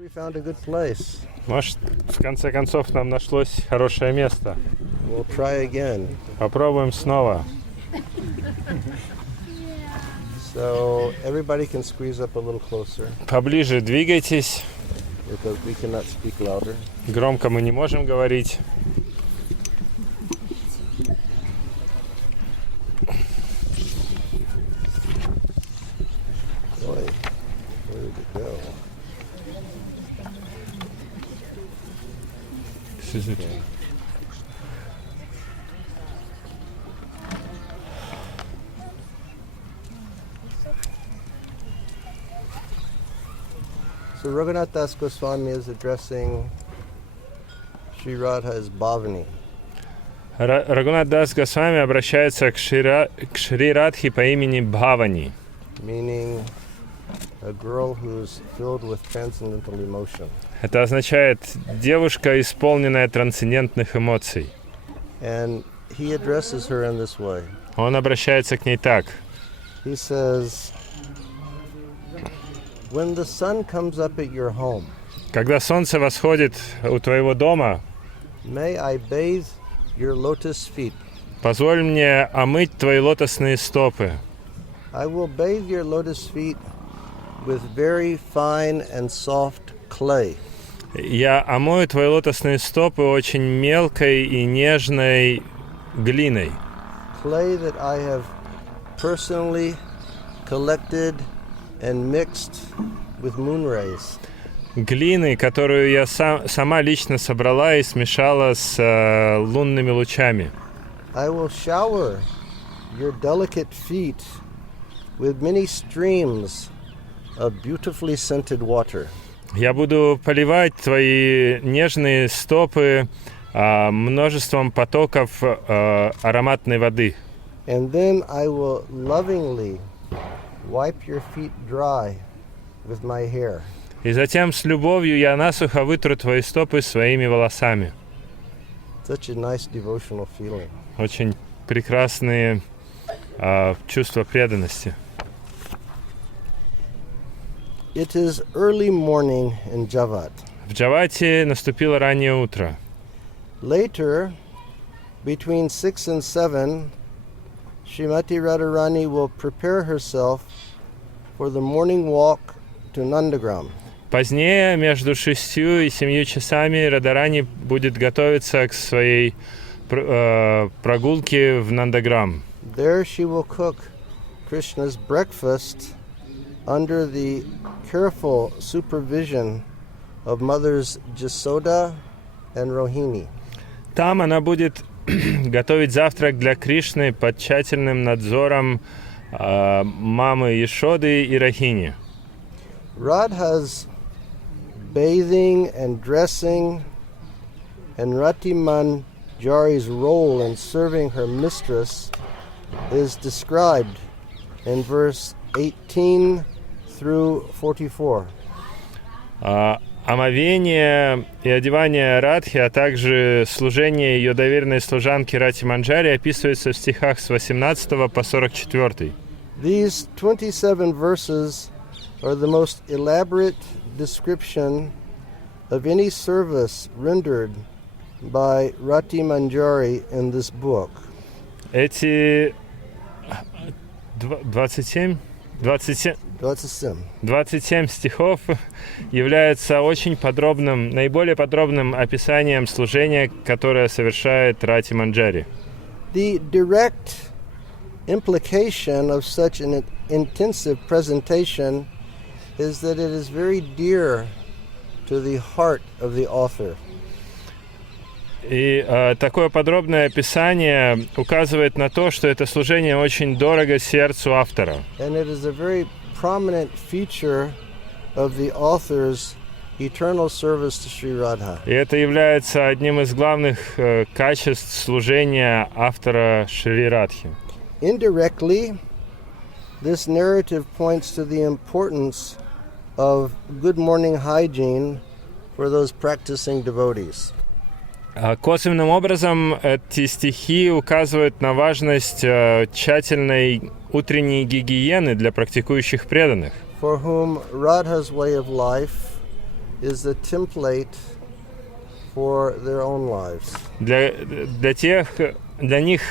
We found a good place. Может, в конце концов нам нашлось хорошее место. We'll try again. Попробуем снова. So everybody can squeeze up a little closer Поближе двигайтесь. because we cannot speak louder. Громко мы не можем говорить. Boy, where did it go? This is it. So Raghunath Das Goswami is addressing Sri Radha as Bhavani. Рагунат Дас Госвами обращается к Шри Радхе по имени Бхавани, Meaning a girl who's filled with transcendental emotion. Это означает девушка, исполненная трансцендентных эмоций. And he addresses her in this way. Он обращается к ней так. He says, when the sun comes up at your home, Когда солнце восходит у твоего дома, may I bathe your lotus feet. позволь мне омыть твои лотосные стопы. I will bathe your lotus feet with very fine and soft clay. Я омою твои лотосные стопы очень мелкой и нежной глиной. Clay that I have personally collected and mixed with moon rays. Глины, которую я сама лично собрала и смешала с лунными лучами. I will shower your delicate feet with many streams of beautifully scented water. Я буду поливать твои нежные стопы множеством потоков ароматной воды. And then I will lovingly wipe your feet dry with my hair. И затем с любовью я насухо вытру твои стопы своими волосами. Such a nice devotional feeling. Очень прекрасные чувства преданности. It is early morning in Javat. В Джавате наступило раннее утро. Later, between 6 and 7, Srimati Radharani will prepare herself for the morning walk to Nandagram. Позднее, между 6 и 7 часами, Радарани будет готовиться к своей прогулке в Нандаграм. There she will cook Krishna's breakfast under the careful supervision of mothers Jasoda and Rohini. Там она будет готовить завтрак для Кришны под тщательным надзором мамы Ешоды и Рахини. Radha's bathing and dressing and Rati Manjari's role in serving her mistress is described in verse 18 through 44. Омовение и одевание Радхи, а также служение ее доверенной служанки Рати Манджари описывается в стихах с 18 по 44. These 27 verses are the most elaborate description of any service rendered by Rati Manjari in this book. Эти 27 стихов являются очень подробным, наиболее подробным описанием служения, которое совершает Рати Манджари. The direct implication of such an intensive presentation is that it is very dear to the heart of the author. И такое подробное описание указывает на то, что это служение очень дорого сердцу автора. And it is a very prominent feature of the author's eternal service to Sri Radha. И это является одним из главных качеств служения автора Шри Радхи. Indirectly, this narrative points to the importance of good morning hygiene for those practicing devotees. Косвенным образом эти стихи указывают на важность тщательной утренней гигиены для практикующих преданных, For whom Radha's way of life is the template for their own lives. Для них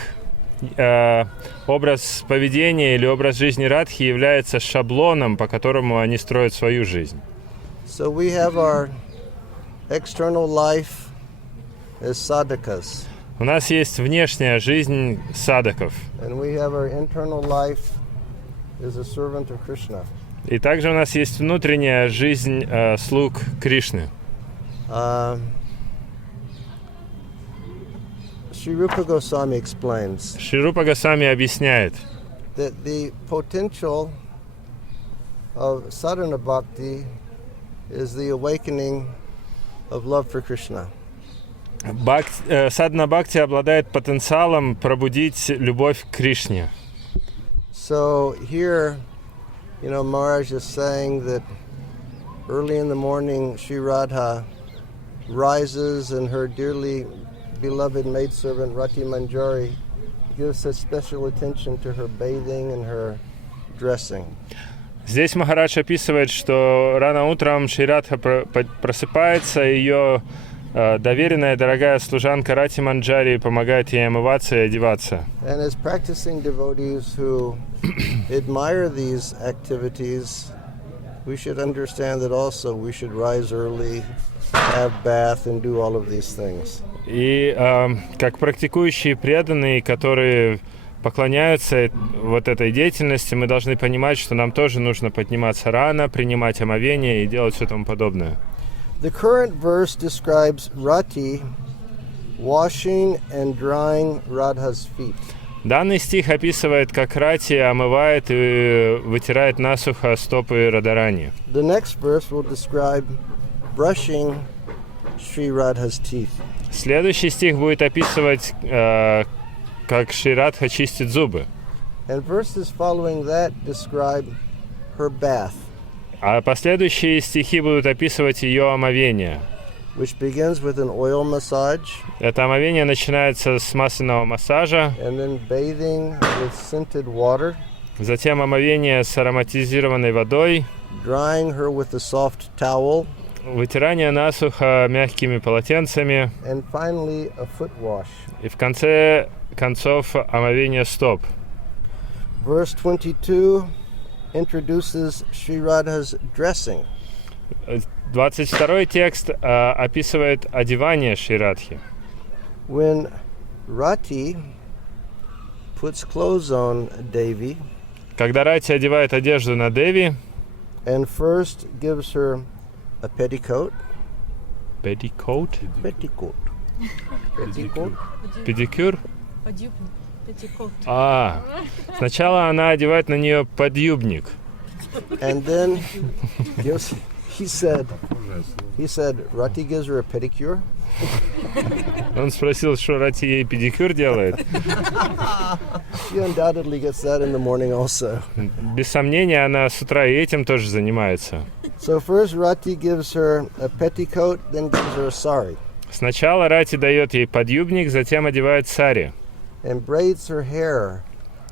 образ поведения или образ жизни радхи является шаблоном, по которому они строят свою жизнь. So we have our external life as sadhakas. У нас есть внешняя жизнь садхаков. And we have our internal life as a servant of Krishna. И также у нас есть внутренняя жизнь слуг Кришны. Sri Rupa Goswami explains Шри Рупа Госвами объясняет, that the potential of sadhana bhakti is the awakening of love for Krishna. садхана бхакти обладает потенциалом пробудить любовь к Кришне. So here, Maharaj is saying that early in the morning, Sri Radha rises and her dearly beloved maidservant Rati Manjari gives such special attention to her bathing and her dressing. Здесь Махарадж описывает, что рано утром Шри Радха просыпается, и ее доверенная дорогая служанка Рати Манджари помогает ей омываться и одеваться. And as practicing devotees who admire these activities, we should understand that also we should rise early, have bath, and do all of these things. И как практикующие преданные, которые поклоняются вот этой деятельности, мы должны понимать, что нам тоже нужно подниматься рано, принимать омовение и делать все тому подобное. The current verse describes Rati washing and drying Radha's feet. Данный стих описывает, как Рати омывает и вытирает насухо стопы Радарани. The next verse will describe brushing Sri Radha's teeth. Следующий стих будет описывать, как Шри Радха чистит зубы. And verses following that describe her bath, А последующие стихи будут описывать ее омовение. which begins with an oil massage Это омовение начинается с масляного массажа, and then bathing with scented water, затем омовение с ароматизированной водой, drying her with a soft towel, вытирание насухо мягкими полотенцами and finally a foot wash. и в конце концов омовение стоп. Verse 22 introduces Sri Radha's dressing. 22 текст описывает одевание Шри Радхи. When Rati puts clothes on Devi Когда Рати одевает одежду на Деви, and first gives her a petticoat, педикот, petticoat, педикюр. Пятикот. Сначала она одевает на нее подъюбник. and then gives, he said, Rati gives her a pedicure. Он спросил, что Рати ей педикюр делает. She undoubtedly gets that in the morning also. Без сомнения, она с утра и этим тоже занимается. So first Rati gives her a petticoat, then gives her a sari, Сначала Рати дает ей подъюбник, затем одевает сари. and braids her hair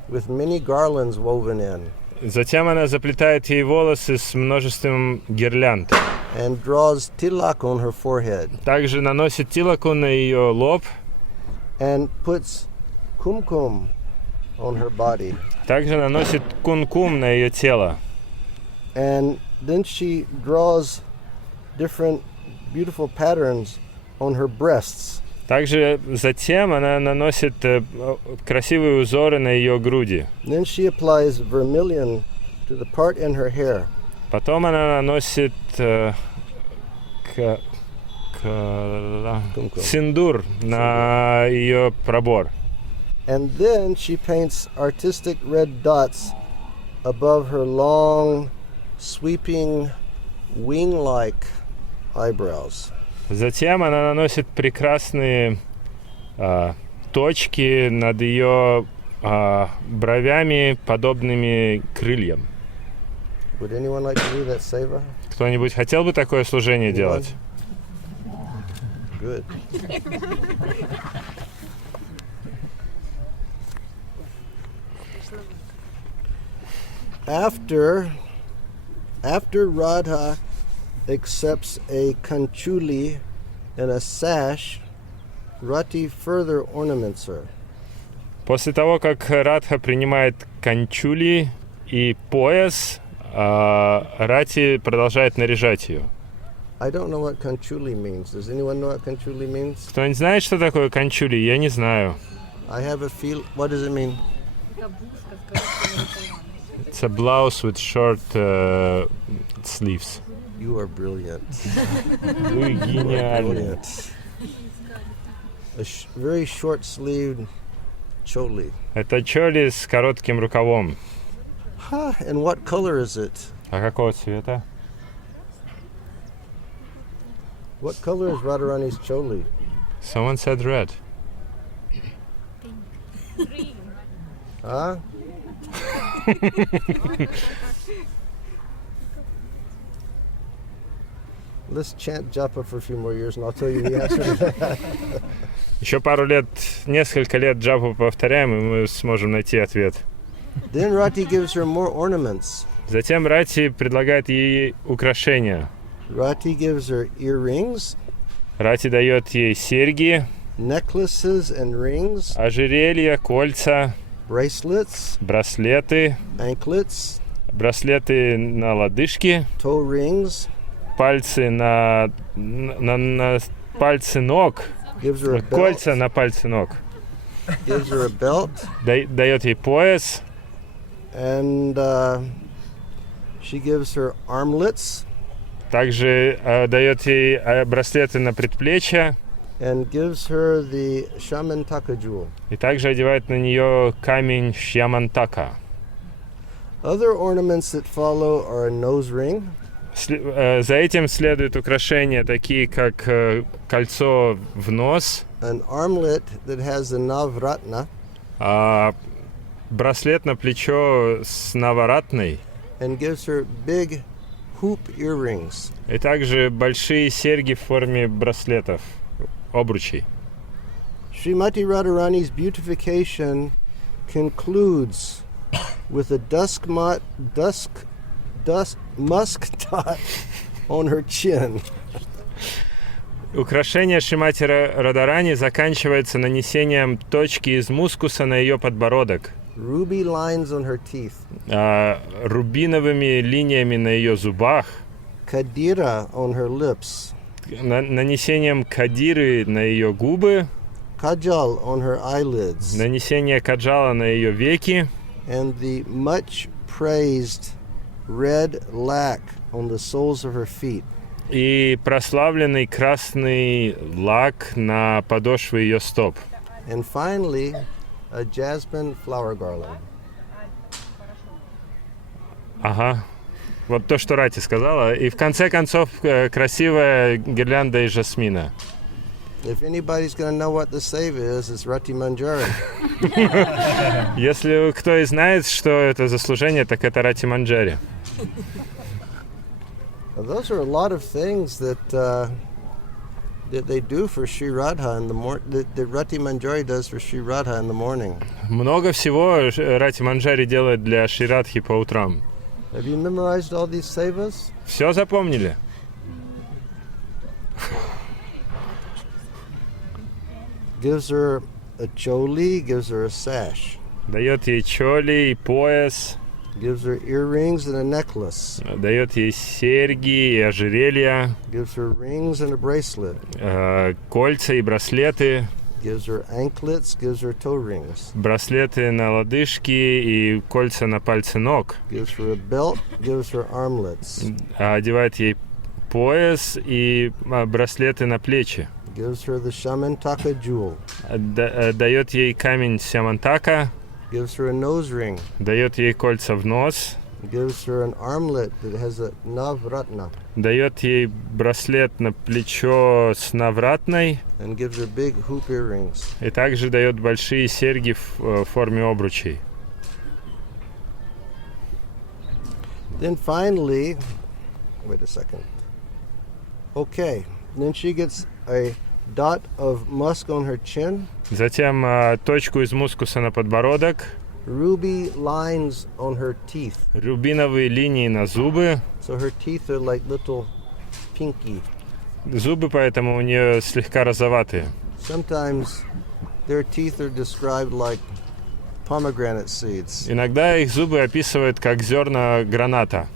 with many garlands woven in, Затем она заплетает ей волосы с множеством гирлянд. and draws tilak on her forehead, Также наносит тилаку на ее лоб. and puts kumkum on her body. Также наносит кункум на ее тело. And then she draws different beautiful patterns on her breasts. Также затем она наносит красивые узоры на ее груди. Then she applies vermilion to the part in her hair. Потом она наносит синдур на ее пробор. And then she paints artistic red dots above her long, sweeping, wing-like eyebrows. Затем она наносит прекрасные точки над ее бровями, подобными крыльям. Would anyone like to do that seva? Кто-нибудь хотел бы такое служение делать? Good. After Radha accepts a kanchuli and a sash, Rati further ornaments her. После того, как Радха принимает канчули и пояс, Рати продолжает наряжать ее. I don't know what kanchuli means. Does anyone know what kanchuli means? Кто-нибудь знает, что такое канчули? Я не знаю. I have a feel. What does it mean? It's a blouse with short sleeves. You are brilliant. Вы гениальны. Brilliant. A very short-sleeved choli. Это чоли с коротким рукавом. Huh, and what color is it? А какого цвета? What color is Radharani's choli? Someone said red. Huh? Let's chant japa for a few more years and I'll tell you the answer to that. Еще пару лет, несколько лет джапу повторяем, и мы сможем найти ответ. Then Rati gives her more ornaments. Затем Рати предлагает ей украшения. Rati gives her earrings, Рати дает ей серьги, necklaces and rings, ожерелья, кольца, bracelets, браслеты, anklets, браслеты на лодыжки, toe rings, пальцы на пальцы ног, gives her a belt, кольца на пальцы ног. gives her a belt, Дает ей пояс, and she gives her armlets, также дает ей браслеты на предплечья, and gives her the shamantaka jewel. и также одевает на нее камень шьямантака. Other ornaments that follow are a nose ring, За этим следуют украшения, такие как кольцо в нос, an armlet that has the navratna, браслет на плечо с наваратной, and gives her big hoop earrings. и также большие серьги в форме браслетов, обручей. Srimati Radharani's beautification concludes with a musk dot on her chin. Украшение Шримати Радарани заканчивается нанесением точки из мускуса на ее подбородок, Ruby lines on her teeth. рубиновыми линиями на ее зубах, Kadira on her lips. нанесением кадиры на ее губы, Kajal on her eyelids. нанесение каджала на ее веки, And the much praised red lac on the soles of her feet. и прославленный красный лак на подошвы ее стоп. And finally, a jasmine flower garland. Ага. Вот то, что Рати сказала. И в конце концов красивая гирлянда из жасмина. If anybody's going to know what the save is, it's Rati Manjari. Если кто и знает, что это за служение, так это Рати Манджари. Now, those are a lot of things that they do for Sri Radha in the morning. That Rati Manjari does for Sri Radha in the morning. Много всего Рати Манджари делает для Шри Радхи по утрам. Have you memorized all these sevas? Все запомнили? Gives her a choli, gives her a sash, Дает ей чоли и пояс, gives her earrings and a necklace, дает ей серьги и ожерелья, gives her rings and a bracelet, кольца и браслеты, gives her anklets, gives her toe rings, браслеты на лодыжки и кольца на пальцы ног. gives her a belt, gives her armlets, Одевает ей пояс и браслеты на плечи. gives her the shamantaka jewel, Дает ей камень сямантака, gives her a nose ring, дает ей кольца в нос, gives her an armlet that has a navratna, дает ей браслет на плечо с навратной, and gives her big hoop earrings. и также дает большие серьги в форме обручей. Then finally, wait a second. Okay, then she gets a dot of musk on her chin, Затем точку из мускуса на подбородок, ruby lines on her teeth. рубиновые линии на зубы, So her teeth are like little pinky. Зубы поэтому у нее слегка розоватые. Sometimes their teeth are described like pomegranate seeds. Иногда их зубы описывают как зерна граната.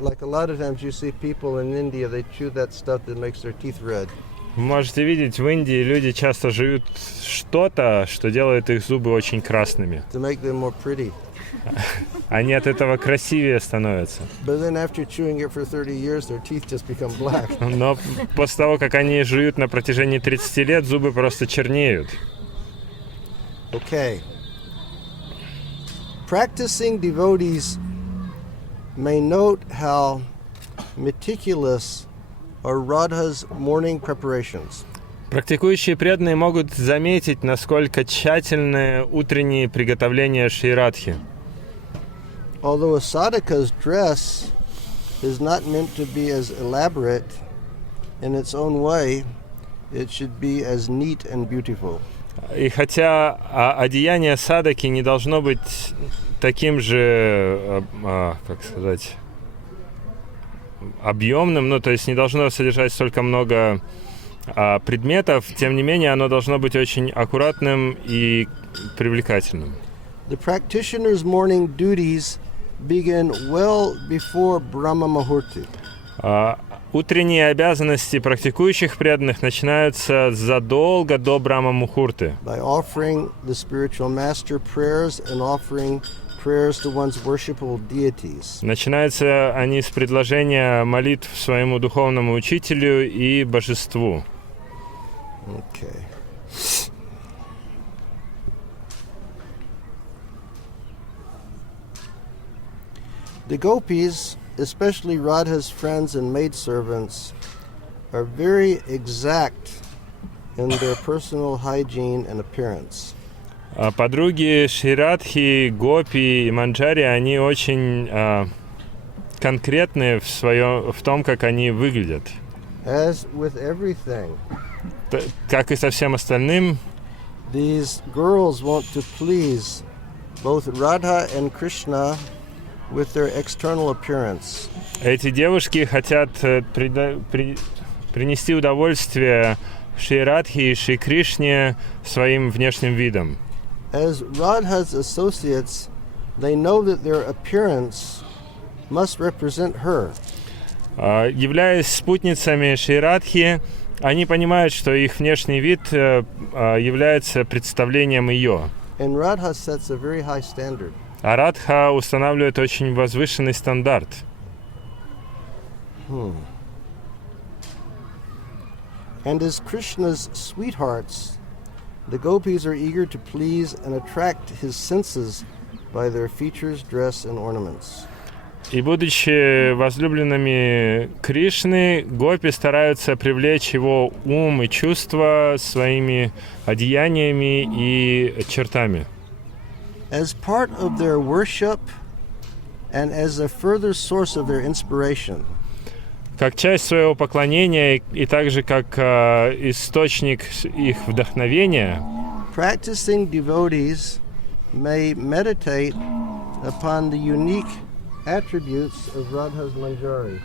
Like a lot of times you see people in India, they chew that stuff that makes their teeth red. Вы можете видеть, в Индии люди часто жуют что-то, что делает их зубы очень красными. To make them more pretty. Они от этого красивее становятся. But then after chewing it for 30 years, their teeth just become black. Но после того, как они жуют на протяжении 30 лет, зубы просто чернеют. Okay. Practicing devotees may note how meticulous are Radha's morning preparations. Практикующие преданные могут заметить, насколько тщательны утренние приготовления Шри Радхи. Although a sadhaka's dress is not meant to be as elaborate in its own way, it should be as neat and beautiful. И хотя одеяние садаки не должно быть таким же, как сказать, объемным, ну то есть не должно содержать столько много предметов, тем не менее оно должно быть очень аккуратным и привлекательным. The practitioner's morning duties begin well before Brahma Muhurti. Утренние обязанности практикующих преданных начинаются задолго до Брахма-мухурты. By offering the spiritual master prayers and offering prayers to one's worshipable deities. Начинаются они с предложения молитв своему духовному учителю и божеству. Okay. The gopis, especially Radha's friends and maidservants, are very exact in their personal hygiene and appearance. Подруги Шри Радхи, Гопи и Манджари, они очень конкретны в том, как они выглядят. As with everything, Как и со всем остальным, these girls want to please both Radha and Krishna with their external appearance. эти девушки хотят принести удовольствие Шри Радхи и Шри Кришне своим внешним видом. As Radha's associates, they know that their appearance must represent her. Являясь спутницами Шри Радхи, они понимают, что их внешний вид является представлением ее. And Radha sets a very high standard. А Радха устанавливает очень возвышенный стандарт. And as Krishna's sweethearts, the gopis are eager to please and attract his senses by their features, dress, and ornaments. И будучи возлюбленными Кришны, гопи стараются привлечь его ум и чувства своими одеяниями и чертами. As part of their worship and as a further source of their inspiration, Как часть своего поклонения и также как источник их вдохновения, practicing devotees may meditate upon the unique attributes of Radha's manjaris.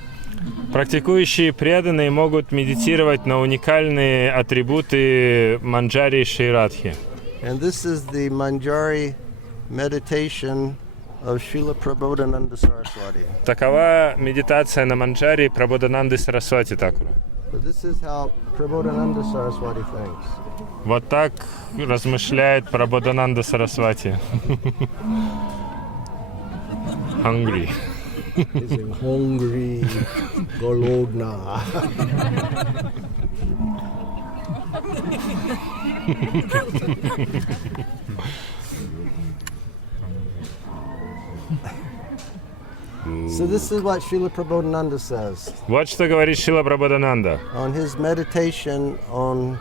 практикующие преданные могут медитировать на уникальные атрибуты манджари Шри Радхи. And this is the manjari meditation of Srila Prabodhananda Saraswati. Такова медитация на манджари Прабодхананды Сарасвати Такура. But this is how Prabodhananda Saraswati thinks. Вот так размышляет Прабодхананда Сарасвати. Hungry. He's saying, hungry, golodna. So this is what Srila Prabodhananda says Вот что говорит Шрила Прабодхананда. on his meditation on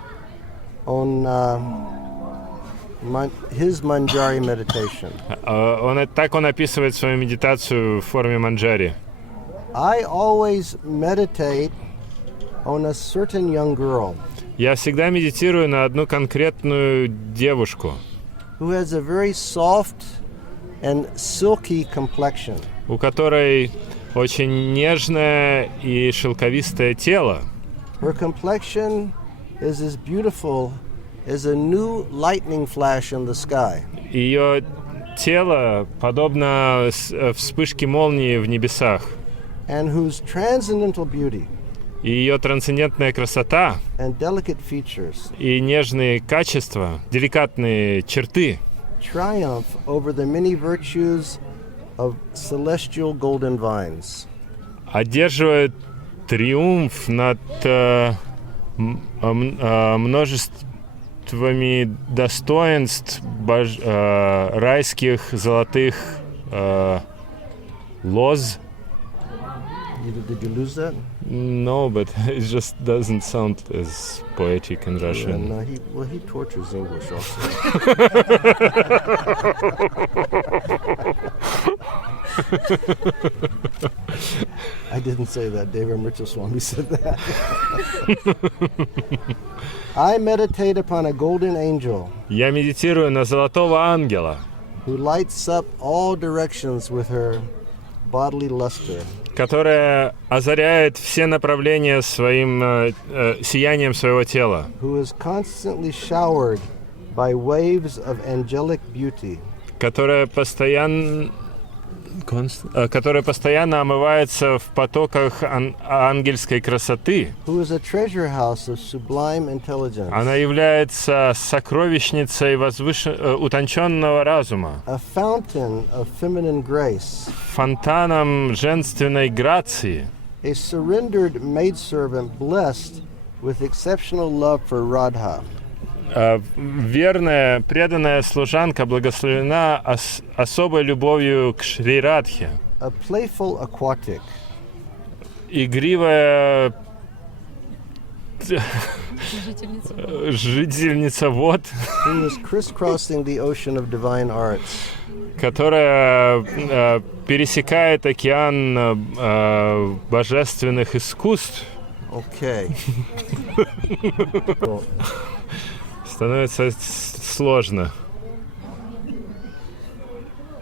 his manjari meditation. Он описывает свою медитацию в форме манджари. I always meditate on a certain young girl Я всегда медитирую на одну конкретную девушку, who has a very soft and silky complexion. у которой очень нежное и шелковистое тело. Her complexion is as beautiful as a new lightning flash in the sky. Ее тело подобно вспышке молнии в небесах. And whose transcendental beauty И ее трансцендентная красота and delicate features и нежные качества, деликатные черты triumph over the many virtues of celestial golden vines. одерживают триумф над множествами достоинств райских золотых лоз. Did you lose that? No, but it just doesn't sound as poetic in Yeah, Russian. no, he tortures English also. I didn't say that. David Swami said that. I meditate upon a golden angel Я медитирую на золотого ангела, who lights up all directions with her bodily luster. которая озаряет все направления своим сиянием своего тела, Who is constantly showered by waves of angelic beauty. которая постоянно омывается в потоках ангельской красоты. Who is a treasure house of sublime intelligence. Она является сокровищницей утонченного разума, A fountain of feminine grace. фонтаном женственной грации, A surrendered maidservant blessed with exceptional love for Radha. верная, преданная служанка благословена особой любовью к Шри Радхе. A playful aquatic. Игривая жительница вод, Who is crisscrossing the ocean of divine arts. которая пересекает океан божественных искусств. Okay. Становится сложно.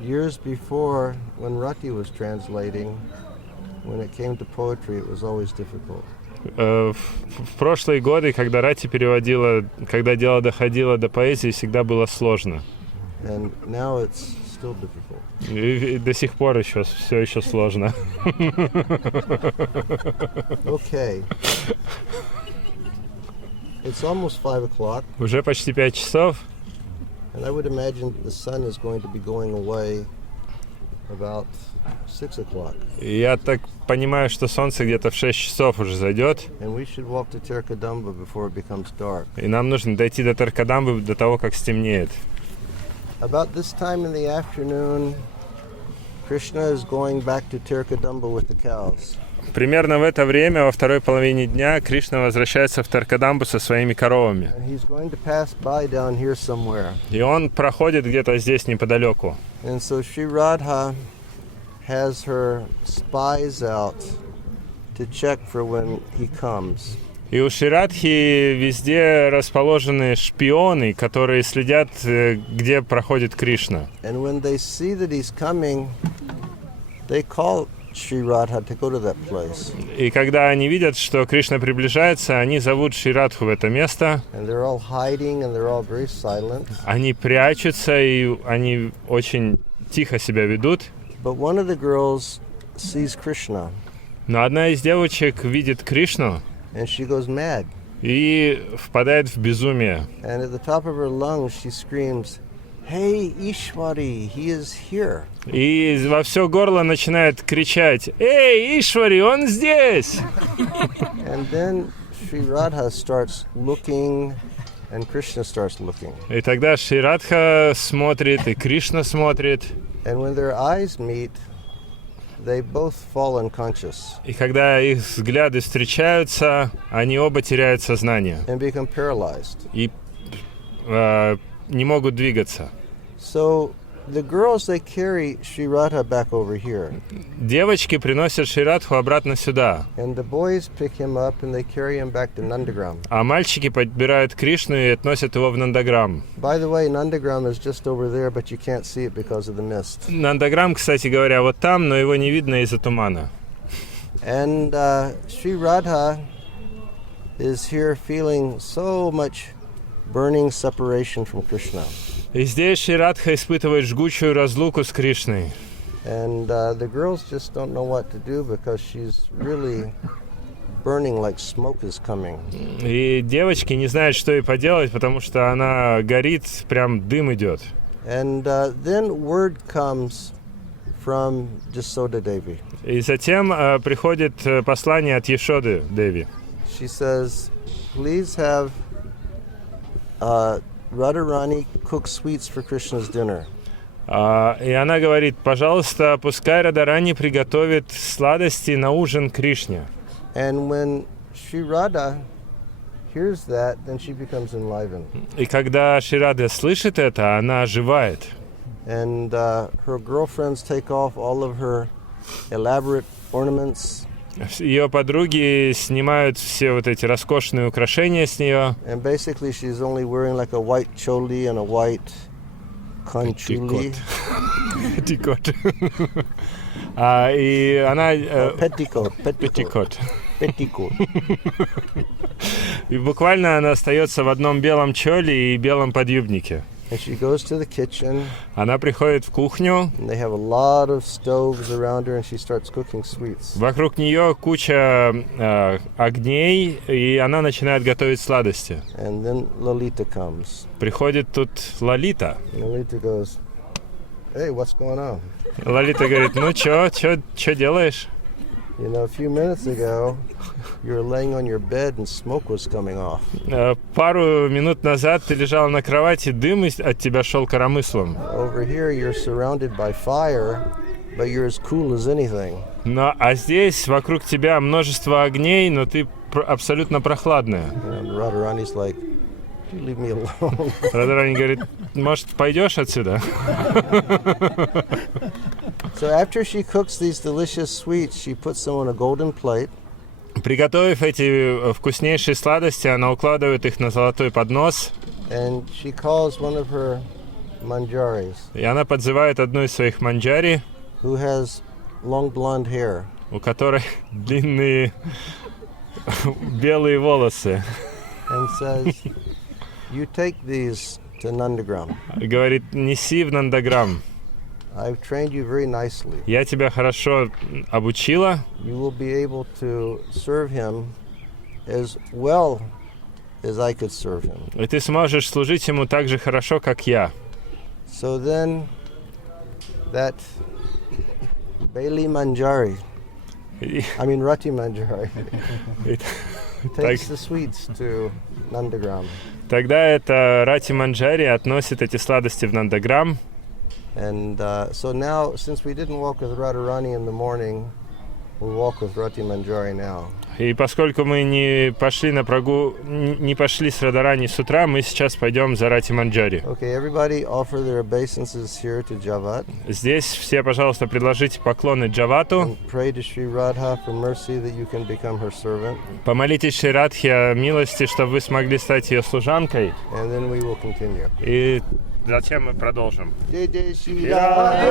Years before, when Rati was translating, when it came to poetry, it was always difficult. В прошлые годы, когда Рати переводила, когда дело доходило до поэзии, всегда было сложно. And now it's still difficult. И до сих пор все еще сложно. Okay. It's almost 5 o'clock, Уже почти 5 часов, and I would imagine the sun is going to be going away about 6 o'clock. и я так понимаю, что солнце где-то в 6 часов уже зайдет, And we should walk to Terkadamba before it becomes dark. и нам нужно дойти до Таркадамбы до того, как стемнеет. About this time in the afternoon, Krishna is going back to Terkadamba with the cows. Примерно в это время, во второй половине дня, Кришна возвращается в Таркадамбу со своими коровами. And he's going to pass by down here somewhere. И он проходит где-то здесь неподалеку. And so Sri Radha has her spies out to check for when he comes. И у Шри Радхи везде расположены шпионы, которые следят, где проходит Кришна. And when they see that he's coming, they call Sri Radha to go to that place. И когда они видят, что Кришна приближается, они зовут Шри Радху в это место. And they're all hiding and they're all very silent. Они прячутся, и они очень тихо себя ведут. But one of the girls sees Krishna Но одна из девочек видит Кришну and she goes mad. и впадает в безумие. And at the top of her lungs she screams, "Hey Ishwari, he is here." И во все горло начинает кричать: «Эй, Ишвари, он здесь!» And then Sri Radha starts looking and Krishna starts looking. И тогда Шри Радха смотрит, и Кришна смотрит. And when their eyes meet, they both fall unconscious И когда их взгляды встречаются, они оба теряют сознание and become paralyzed. и не могут двигаться. So the girls, they carry Sri Radha back over here. Девочки приносят Шри Радху обратно сюда, And the boys pick him up and they carry him back to Nandagram. а мальчики подбирают Кришну и относят его в Нандаграм. By the way, Nandagram is just over there, but you can't see it because of the mist. Нандаграм, кстати говоря, вот там, но его не видно из-за тумана. And Sri Radha is here feeling so much burning separation from Krishna. И здесь Шри Радха испытывает жгучую разлуку с Кришной. And the girls just don't know what to do because she's really burning like smoke is coming. И девочки не знают, что ей поделать, потому что она горит, прям дым идет. And then word comes from Jasoda Devi. И затем приходит послание от Ешоды Деви. She says, please have Radharani cook sweets for Krishna's dinner. И она говорит, пожалуйста, пускай Радарани приготовит сладости на ужин Кришне. And when Sri Radha hears that, then she becomes enlivened. И когда Шри Рада слышит это, она оживает. And her girlfriends take off all of her elaborate ornaments. Ее подруги снимают все вот эти роскошные украшения с нее. And basically she's only wearing like a white choli and a white kanchuli. Петтикот. И она... Petticoat. Петтикот. Petticoat. И буквально она остается в одном белом чоле и белом подъюбнике. And she goes to the kitchen. Она приходит в кухню. And they have a lot of stoves around her, and she starts cooking sweets. Вокруг нее куча огней, и она начинает готовить сладости. And then Lalita comes. Приходит тут Лалита. And Lalita goes, "Hey, what's going on?" Лалита говорит, ну чё делаешь? You know, a few minutes ago, you were laying on your bed and smoke was coming off. Пару минут назад ты лежала на кровати, дым от тебя шел коромыслом. Over here, you're surrounded by fire, but you're as cool as anything. А здесь вокруг тебя множество огней, но ты абсолютно прохладная. And Radharani's like, "Leave me alone." Радарани говорит, может, пойдешь отсюда? So after she cooks these delicious sweets, she puts them on a golden plate. Приготовив эти вкуснейшие сладости, она укладывает их на золотой поднос. And she calls one of her manjaris. И она подзывает одну из своих манджари, Who has long blonde hair. у которой длинные белые волосы. And says, "You take these to Nandagram. Говорит, неси в Нандаграм. I've trained you very nicely. Я тебя хорошо обучила. You will be able to serve him as well as I could serve him." И ты сможешь служить ему так же хорошо, как я. So then that Bailey Manjari, Rati Manjari, takes the sweets to Nandagram. Тогда это Рати Манджари относит эти сладости в Нандаграм. And so now, since we didn't walk with Radharani in the morning, we walk with Rati Manjari now. И поскольку мы не пошли с Радарани с утра, мы сейчас пойдем за Рати Манджари. Okay, everybody offer their obeisances here to Javat. Здесь все, пожалуйста, предложите поклоны Джавату. And pray to Sri Radha for mercy that you can become her servant. Помолитесь Шри Радхе о милости, чтобы вы смогли стать ее служанкой. And then we will continue. И затем мы продолжим. Jai Jai Shri Radha.